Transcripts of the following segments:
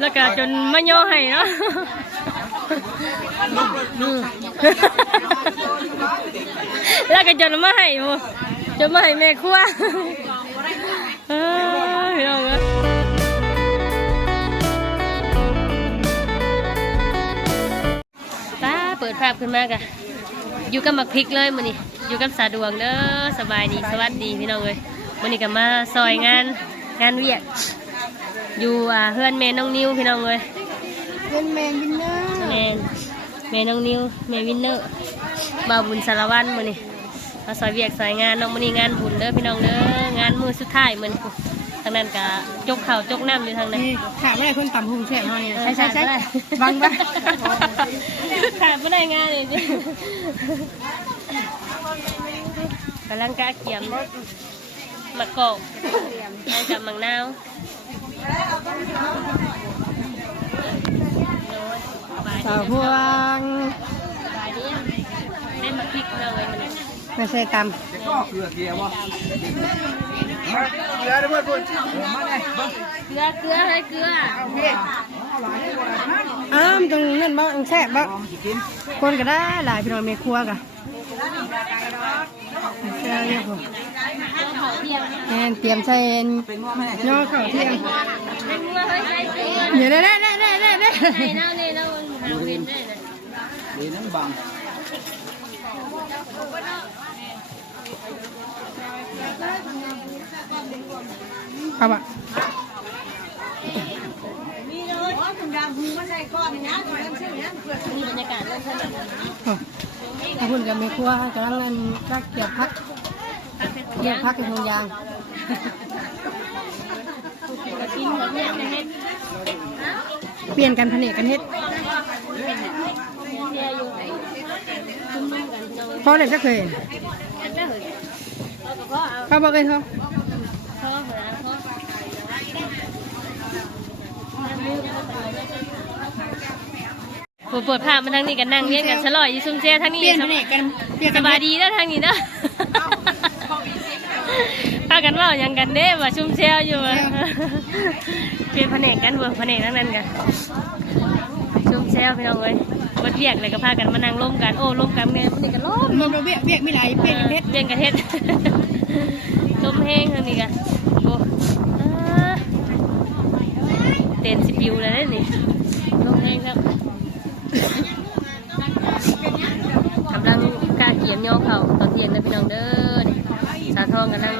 แล้วก็จนมาย่อให้เนาะแล้วก็จนมาให้จนมาให้แม่ครัวพี่น้องป้าเปิดภาพขึ้นมากะอยู่กับหมักพริกเลยมื้อนี้อยู่กับสาดวงเด้อสบายดีสวัสดีพี่น้องเอ้ยมื้อนี้ก็มาซอยงานเวียกอยู่เพื่อนแม่น้องนิวพี่น้องเอ้ยเพื่อนแม่วินเนอร์แม่น้องนิวแม่วินเนอร์บ่าวบุญสารวัตรมื้อนี้มาซอยเวียกซอยงานน้องมื้อนี้งานบุญเด้อพี่น้องเด้องานมื้อสุดท้ายมื้อนี้ทางนั้นก็จกข้าวจกน้ำอยู่ทางนั้นขาดไม่ได้คนต่ำหุงแช่เฮาเนี่ยใช่บังขาดไม่ได้งานเลยจิกำลังกะเกียมมะกอกกับมังนาวสาวพวงได้มาพริกเลยมันไม่ใช่ตำเกลือให้เกลือตรงนั้นบ้างแซ่บบ้างคนก็ได้หลายพี่น้องแม่ครัวกันเตรียมใส่ย่อข้าวเที่ยงเดี๋ยวได้ครับอ่ะมีบรรยากาศเริ่มขึ้นถ้าคุณกับแม่ครัวกำลังนั่นก็เกี่ยวพักกับทงยางเปลี่ยนกันแผนกกันเฮ็ดพ่อเด็กก็เคยเขาบอกเลยเขาเปิดภาพมาทางนี้กันนั่งเรียนกันฉลอยอยู่ซุ่มเจ้ทางนี้สบายดีนะทางนี้นะพากันว่าอย่างกันเด้ว่าซุ่มเจ้อยู่เปลี่ยนแผนกกันเวิร์กแผนกนั้นกันซุ่มเจ้พี่น้องเอ้ยวัดเวียกเลยก็พากันมานั่งร่วมกันโอ้ร่วมกันเนี่ยนี่กันร่วมเวียกไม่ไหลเปลี่ยนกันเฮ็ดร่มแห้งทางนี้กันโอ้เต้นสิบิวเลยนี่ร่มแห้งครับกำลังกาเกียมย่อเข่าตอนเที่ยงนะพี่น้องเด้อสาทองกำลัง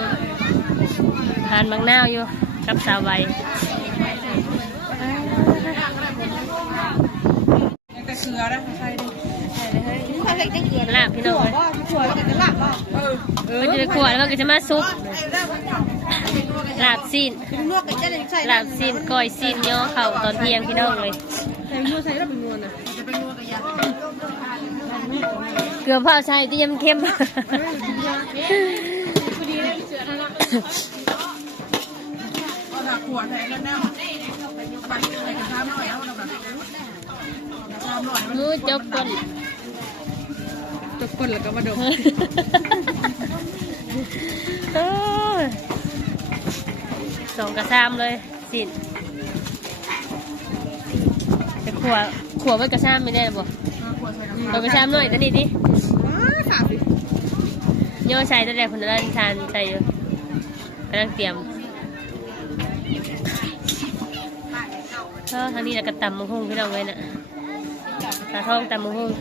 ทานบางนาวอยู่กับสาวใบลาบพี่น้องมันจะขวดแล้วก็จะมาซุปลาบซีนก้อยซีนย่อเข่าตอนเที่ยงพี่น้องเลยเกลือเผาใช่ที่ยำเข้มมือจกก้นแล้วก็มาดม2 กระซามเลยสินจะขวไว้กระซามไม่ได้บ่ตัวกระซามหน่อยตัวนี้ดิโย่ใส่ตัวแรกคนละทานใส่อยู่กำลังเตรียมทางนี้เราก็ตำมังคุดพี่น้องเลยนะตาทองตำมังคุด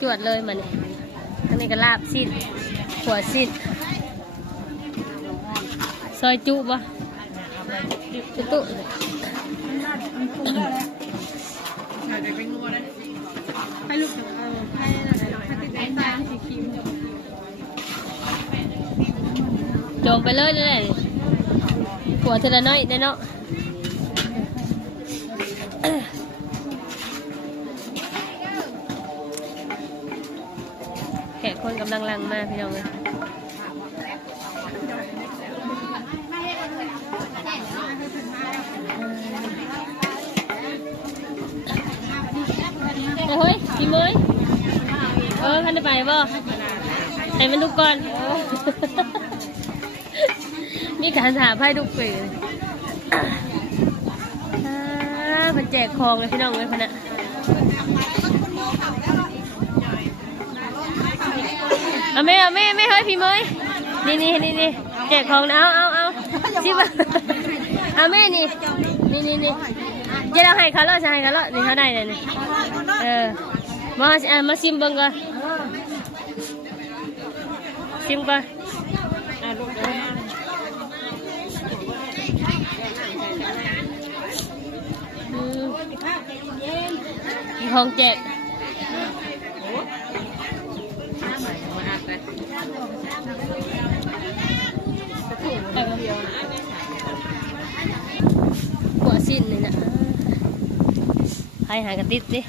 จวดเลยมันทางนี้ก็ลาบสิ้นหัวสิ้นซอยจุบ่จุให้ลูกให้สีครีมโจมไปเลยเลยหัวเธอละน้อยเนาะแขกคนกำลังลังมาพี่น้องเลยเฮ้ยพี่เมย์ท่านจะไปบ่ให้มันดูก่อน มีการถามให้ทุกปีเลยเพิ่นแจกของเลยพี่น้องเลยพนะเอาแม่เฮ้ยพี่เมย์นี่แจกของนะเอาชิบะเอาแม่นี่เดี๋ยวเราให้เขาแล้วจะให้เขาแล้วนี่เขาได้เลยนี่มาชิมเบิ่งก่อนชิมก่อนของแจกหัวสิ้นเลยนะให้หากระติดสิ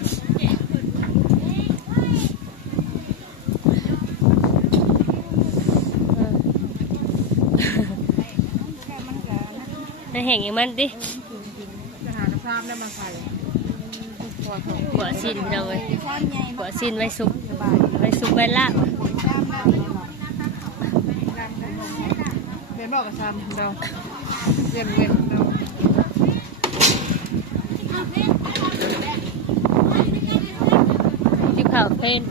ในแห่งอย่างมันดิหัวสิ้นพี่น้องเลยหัวสิ้นไว้สุกไว้ลาบเป็นบอกกับซ้ำเราเวียนเราที่ข่าวเพลน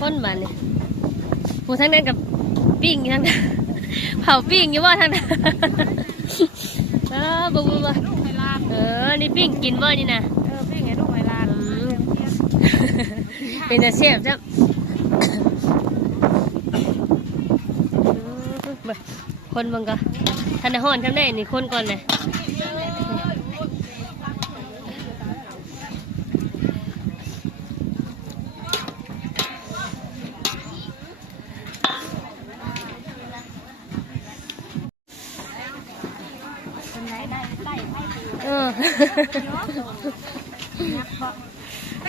คนมาเนี่ยหมูทั้งนั้นกับปิ้งทั้งนั้นเผาปิ้งอยู่ว่าทั้งนั้นบุบนี่ปิ้งกินบ่นี่นะปิ้งไงลูกไม้ลานเป็นอาเซียบจ้ะคนบังก็ทันได้ห่อนทำได้นี่คนก่อนเลย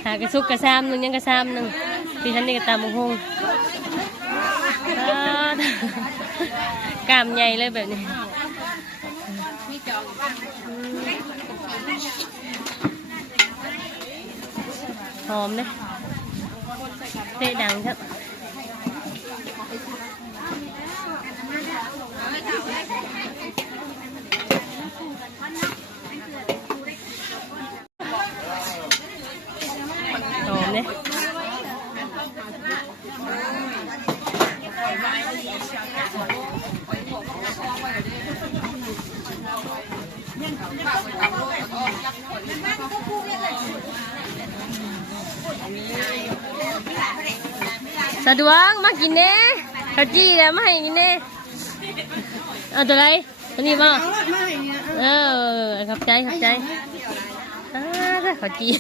หากระซุกกระซามหนึ่งยังกระซามหนึ่งพี่ฉันนี่กระตามมงคงกล้ามใหญ่เลยแบบนี้หอมนะเตะดังครับหอมเนี่ยสะดวกมากินเน่ข้าวจี้แล้วมาให้กินเน่เอาตัวไรตัวนี้บ้างขับใจข้าวจี้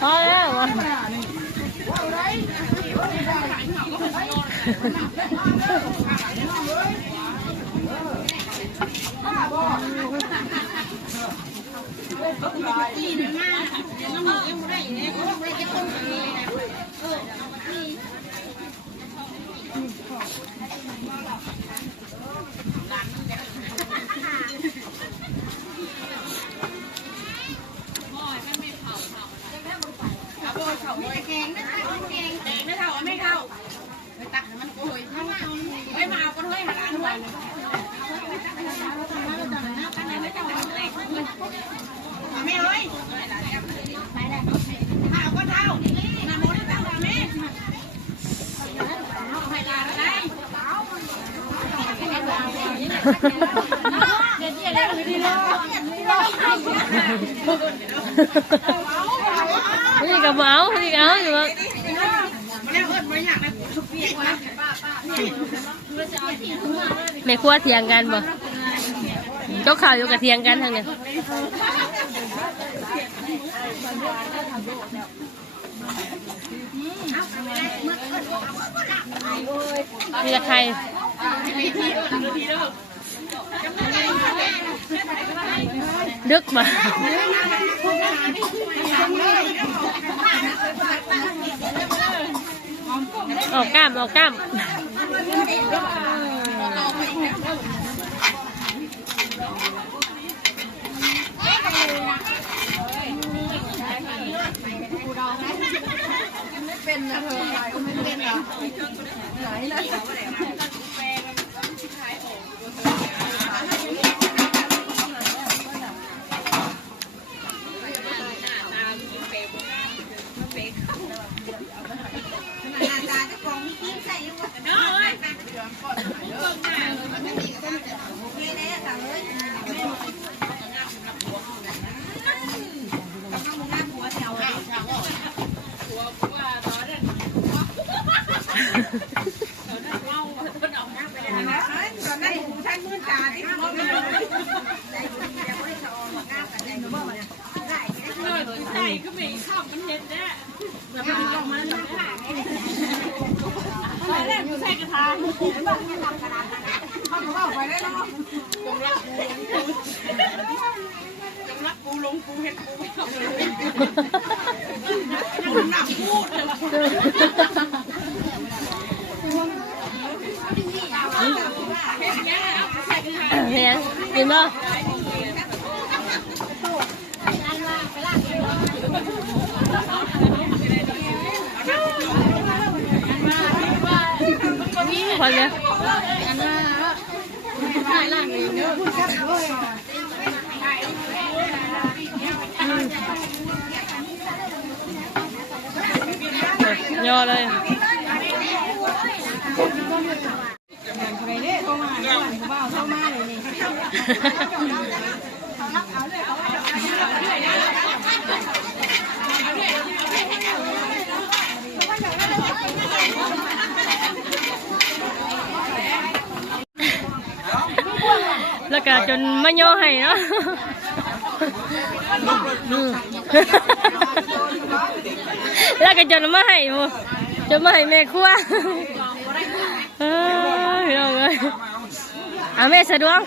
พอแล้วนี่กับเมานี่กับอยู่มั้งไม่ครัวเถียงกันบ่เจ้าข่าวอยู่กับเถียงกันทางนี้ มีตะไคร้ดึกมาออกกล้ามออกกล้ามเป็นนะเธอไม่เป็นหรอไหนนะเฮียกินบ่พอเลยย่อเลยแล้วก็จนไม่ย่อให้เนาะแล้วก็จนมาให้จนมาให้แม่ครัวน้องเอ้ยเอาแม่สะดวก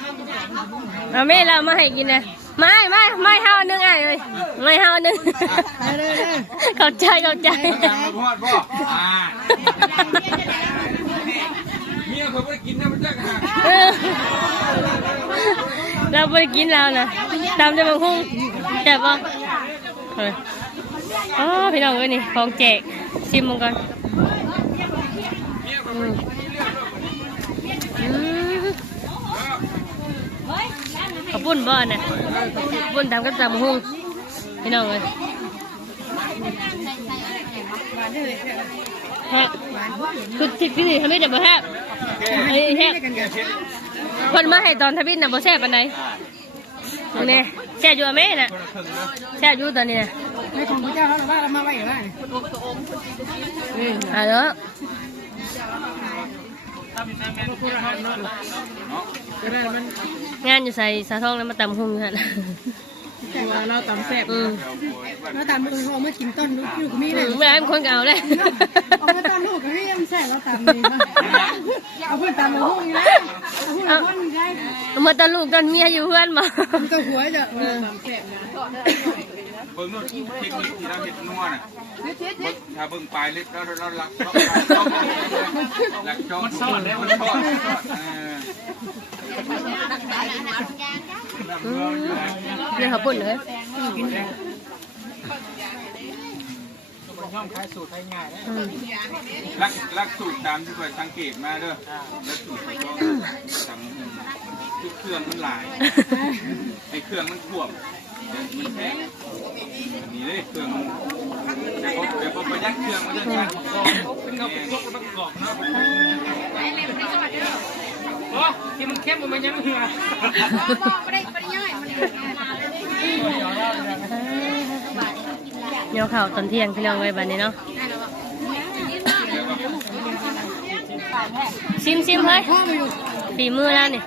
เอาแม่เรามาให้กินนะไม่เท่านึงไอ้เลยไม่เท่านึงเข้าใจเมียเขาไม่ได้กินนะมันจะหาเราไม่ได้กินแล้วนะตามจะมาหุ้งแจ็บป่ะอ๋อพี่น้องเอ้ยนี่ของแจกชิมมันก่อนขอบคุณบ่อนนะบุญทำกับตามหุ้งพี่น้องเลยแฮะคือทิพย์นี่ทำให้เด็กบ่แฮะแฮะคนมาให้ตอนทวิตน่ะบ่แซ่บปานใดนี่แซ่บอยู่อ่ะแม่น่ะแซ่บอยู่ตอนนี้น่ะไม่ของพระเจ้าเขาหรือว่าเรามาไว้อยู่ได้เนาะงานอยู่ใส่สาทองแล้วมาตำหุ้งฮะแต่ว่าเราตำแซ่บเราตำมือเขามากินต้นลูกมีเลยไม่ได้เป็นคนเก่าเลยเอามาต้นลูกไม่ยังแซ่บเราตำเลยเอาเพื่อนตำมาหุ้งนะเอาเพื่อนคนได้เมื่อตอนลูกตอนเมียอยู่เพื่อนมาตัวหัวจะตำแซ่บนะเบิ่งนู่นเทคนิคที่เราเห็นนัวน่ะถ้าเบิ่งปลายเล็กเราหลักจองทอดเนี่ยเขาปุ่นเลยลักสูตรตามที่เคยสังเกตมาเด้อลักสูตรสั่งทุกเครื่องมันหลายไอ้เครื่องมันท่วมมันแพงนี่เลยเครื่องแต่พอไปยัดเครื่องมันจะใช้เป็นเงาเป็นยกมันกรอบนะโอ้ที่มันเข้มมันยังเหงื่อเดี๋ยวข่าวตอนเที่ยงพี่น้องไว้บัดนี้เนาะซิมเฮ้ยฝีมือแล้วนี่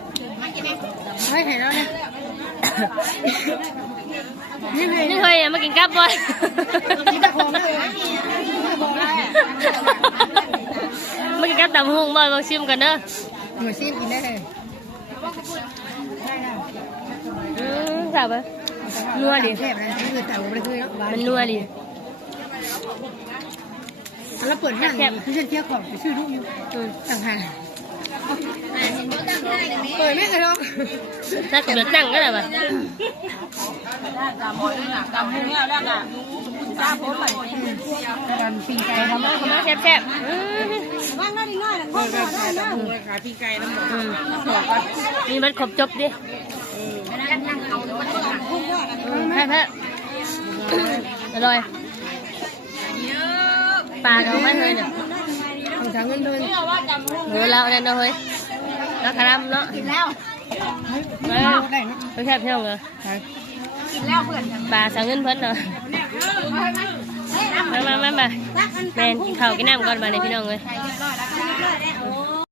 เฮ้ยเห็นแล้วเนี่ยนี่เคยมากินกับบ่อย กับตำหุงบ่ลองชิมกันเด้อ หมูซีกินได้เลย ทราบปะนัวดิ แซ่บเลยคือแต่ไม่เคยเนาะ มันนัวดิ แล้วเปิดห้างคือฉันเที่ยวของไปซื้อลูกอยู่ต่างหากเปิดไม่เคยหรอก ถ้าเกิดตั้งก็ได้ปะ กันปีไก่ทำมา มาแซ่บๆ ขายปีไก่น้ำหมด มีมันครบจบดิแพ้อร่อยปลาเอาไม่เคยเนี่ย ของทางเงินเดือน เราเนี่ยเนาะเฮ้ยเราคาร่ำเนาะกินแล้วไปแค่เพียงเลยกินแล้วเพื่อนปลาสั่งเงินเพิ่นเนาะมาแม่กินข้าวกินน้ำก่อนมาเลยพี่น้องเลย